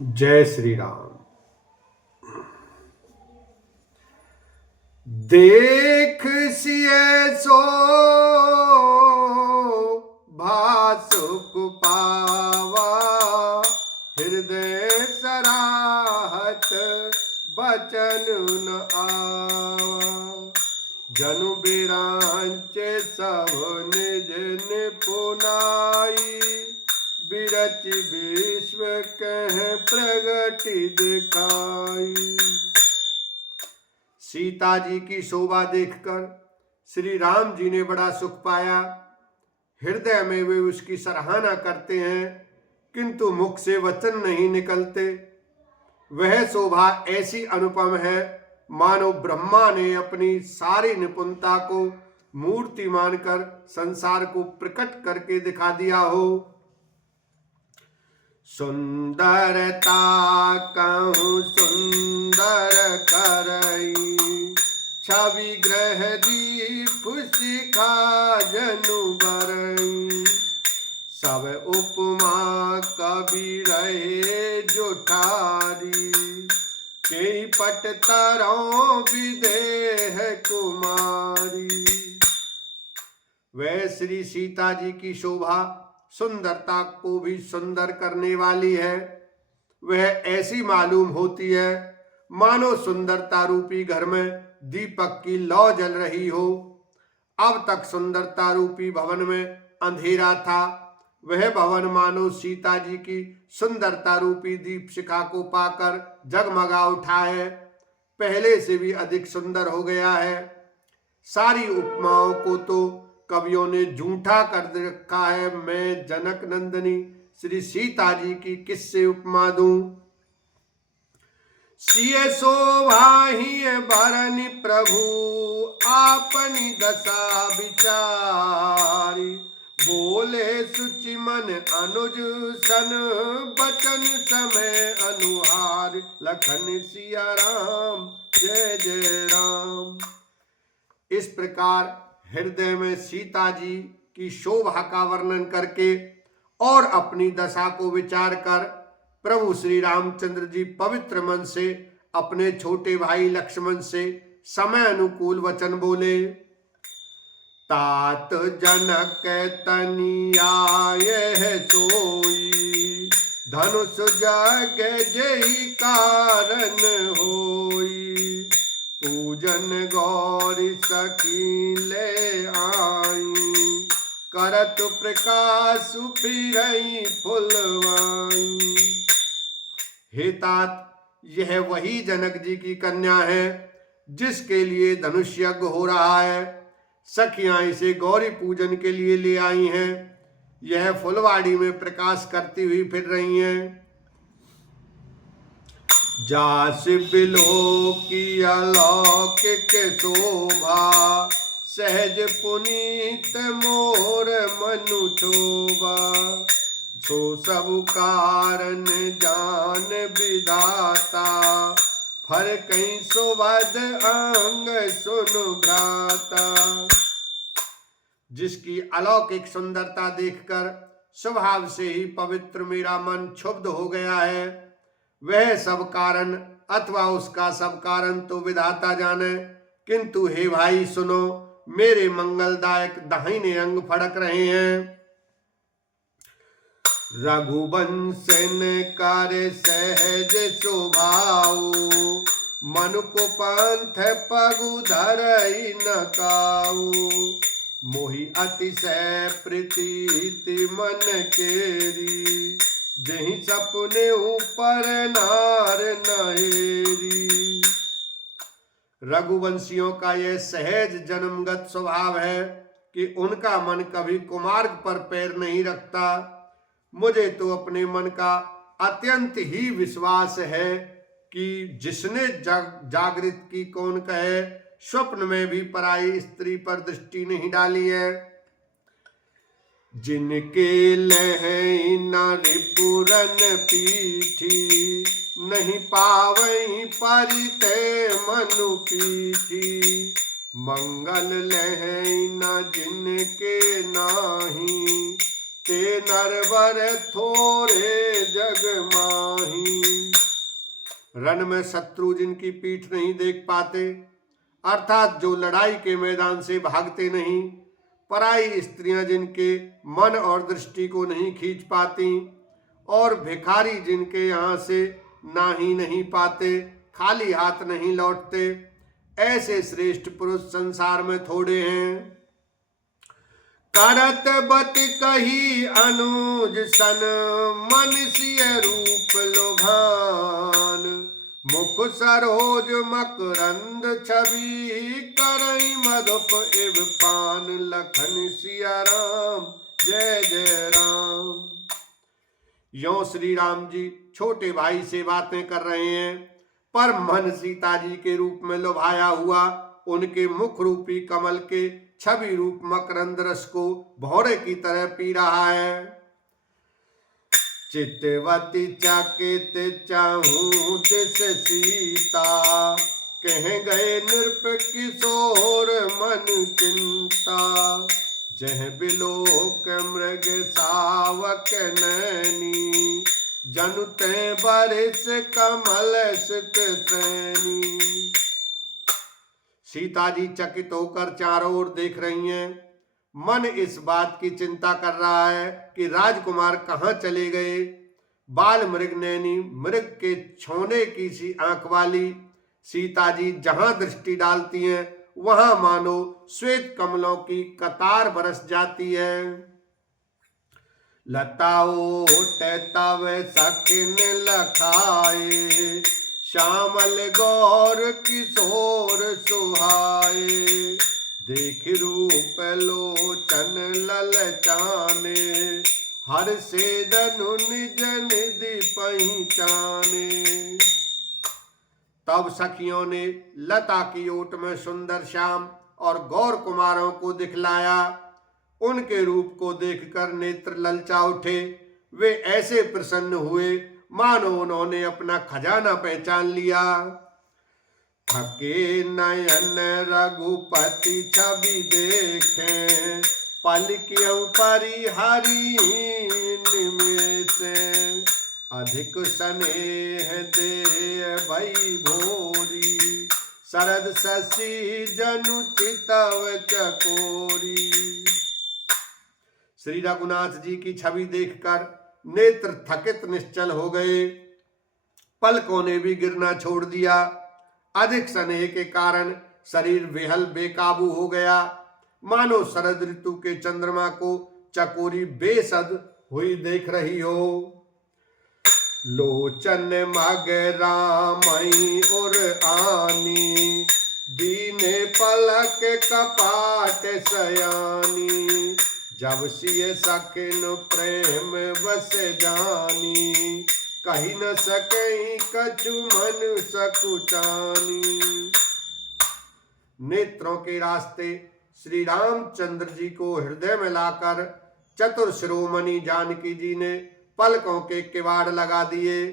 जय श्री राम। देख सिए सो भासुक पावा, हृदय सराहत बचन न आवा। जनु बिरांचे सब निज निपुनाई, बिरच विश्व कह प्रगति दिखाई। सीता जी की शोभा देखकर श्री राम जी ने बड़ा सुख पाया। हृदय में वे उसकी सराहना करते हैं, किंतु मुख से वचन नहीं निकलते। वह शोभा ऐसी अनुपम है, मानो ब्रह्मा ने अपनी सारी निपुणता को मूर्ति मानकर संसार को प्रकट करके दिखा दिया हो। सुंदरता कहूँ सुंदर करई, छवि ग्रह दीप शिखा जनु बरई। सब उपमा कवि रहे जुठारी, के पट तरौ विदेह कुमारी। वह श्री सीता जी की शोभा सुंदरता को भी सुंदर करने वाली है। वह ऐसी मालूम होती है मानो सुंदरता रूपी घर में दीपक की लौ जल रही हो। अब तक सुंदरता रूपी भवन में अंधेरा था, वह भवन मानो सीता जी की सुंदरता रूपी दीप शिखा को पाकर जगमगा उठा है, पहले से भी अधिक सुंदर हो गया है। सारी उपमाओं को तो कवियों ने झूठा कर रखा है। मैं जनक नंदनी श्री सीता जी की किससे उपमा दूं। सिय शोभाहि बरनि प्रभु, आपनी दशा विचारी। बोले सुचि मन अनुज सन, बचन समय अनुहार। लखन सिया राम जय जय राम। इस प्रकार हृदय में सीता जी की शोभा का वर्णन करके और अपनी दशा को विचार कर प्रभु श्री रामचंद्र जी पवित्र मन से अपने छोटे भाई लक्ष्मण से समय अनुकूल वचन बोले। तात जनक तनि आये सोई, धनुष जग जय कारण होई। पूजन गौरी सखी ले आई, करत प्रकाश फिरई फुलवाई। हे तात, यह वही जनक जी की कन्या है जिसके लिए धनुष यज्ञ हो रहा है। सखियां इसे गौरी पूजन के लिए ले आई हैं। यह फुलवाड़ी में प्रकाश करती हुई फिर रही हैं। जास बिलो की अलौकिक शोभा, सहज पुनीत मोर मनु शोभा। सो सब कारण जान विधाता, फर कहीं सुवद अंग सुन भ्राता। जिसकी अलौकिक सुंदरता देखकर स्वभाव से ही पवित्र मेरा मन क्षुब्ध हो गया है। वह सब कारण अथवा उसका सब कारण तो विधाता जाने, किंतु हे भाई सुनो, मेरे मंगलदायक दाहिने अंग फड़क रहे हैं। रघुवंशन कार्य सहज स्वभाव, मन को पंथ पगु धरई न काऊ। मोहि अतिशय प्रीति मन केरी, जही सपने ऊपर नार नहेरी। रघुवंशियों का यह सहज जन्मगत स्वभाव है कि उनका मन कभी कुमार्ग पर पैर नहीं रखता। मुझे तो अपने मन का अत्यंत ही विश्वास है कि जिसने जागृत की कौन कहे, स्वप्न में भी पराई स्त्री पर दृष्टि नहीं डाली है। जिनके लहै नारी पुरन पीठी, नहीं पावई परिते मनु पीठी। मंगल लहै न जिनके नाही, ते नरवर थोरे जग माही। रण में शत्रु जिनकी पीठ नहीं देख पाते, अर्थात जो लड़ाई के मैदान से भागते नहीं, पराई स्त्रियां जिनके मन और दृष्टि को नहीं खींच पाती, और भिखारी जिनके यहाँ से ना ही नहीं पाते, खाली हाथ नहीं लौटते, ऐसे श्रेष्ठ पुरुष संसार में थोड़े हैं। करत बत कही अनुज सन, मनुष्य रूप लोभान, मुख सरोज मकरंद छवि, करई मधुप इव पान, लखन सिया राम जय जय राम। यों श्री राम जी छोटे भाई से बातें कर रहे हैं, पर मन सीता जी के रूप में लुभाया हुआ उनके मुख रूपी कमल के छवि रूप मकरंद रस को भौरे की तरह पी रहा है। चितवती चकित चाहूं दिस सीता, कह गए नृप किशोर मन चिंता, जह बिलोक मृग सावक नैनी, जनुते बरिस कमल सित सैनी। सीता जी चकित होकर चारों ओर देख रही हैं। मन इस बात की चिंता कर रहा है कि राजकुमार कहाँ चले गए। बाल मृग नैनी, मृग के छौने की सी आंख वाली सीता जी जहां दृष्टि डालती हैं वहां मानो श्वेत कमलों की कतार बरस जाती है। लताओ तव सखिन लखाए, श्यामल गौर किशोर सुहाए, देख रूप लोचन ललचाने, हर से धनु निज निधि पहचाने। तब सखियों ने लता की ओट में सुंदर श्याम और गौर कुमारों को दिखलाया। उनके रूप को देखकर नेत्र ललचा उठे। वे ऐसे प्रसन्न हुए मानो उन्होंने अपना खजाना पहचान लिया। थके नयन रघुपति छवि देखे, पलकियों परिहरी निमेष, अधिक स्नेह दे भई भोरी, शरद शशि जनु चितव चकोरी। श्री रघुनाथ जी की छवि देखकर नेत्र थकित निश्चल हो गए। पलकों ने भी गिरना छोड़ दिया। अधिक स्नेह के कारण शरीर बेहल बेकाबू हो गया, मानो शरद ऋतु के चंद्रमा को चकोरी बेसद हुई देख रही हो। लोचन मग रामई उर आनी, दीने पलक कपाट सयानी, जब सिय सकिन प्रेम बस जानी, कही न सकई कछु मन सकुचानी। नेत्रों के रास्ते श्री रामचंद्र जी को हृदय में लाकर चतुर शिरोमणि जानकी जी ने पलकों के किवाड़ लगा दिए,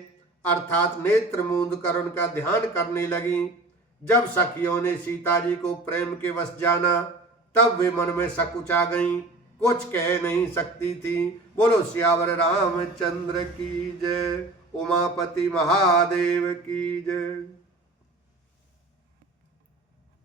अर्थात नेत्र मूंद कर उनका ध्यान करने लगी। जब सखियों ने सीता जी को प्रेम के वश जाना तब वे मन में सकुचा गईं, कुछ कह नहीं सकती थी। बोलो सियावर रामचंद्र की जय, उमापति महादेव की जय।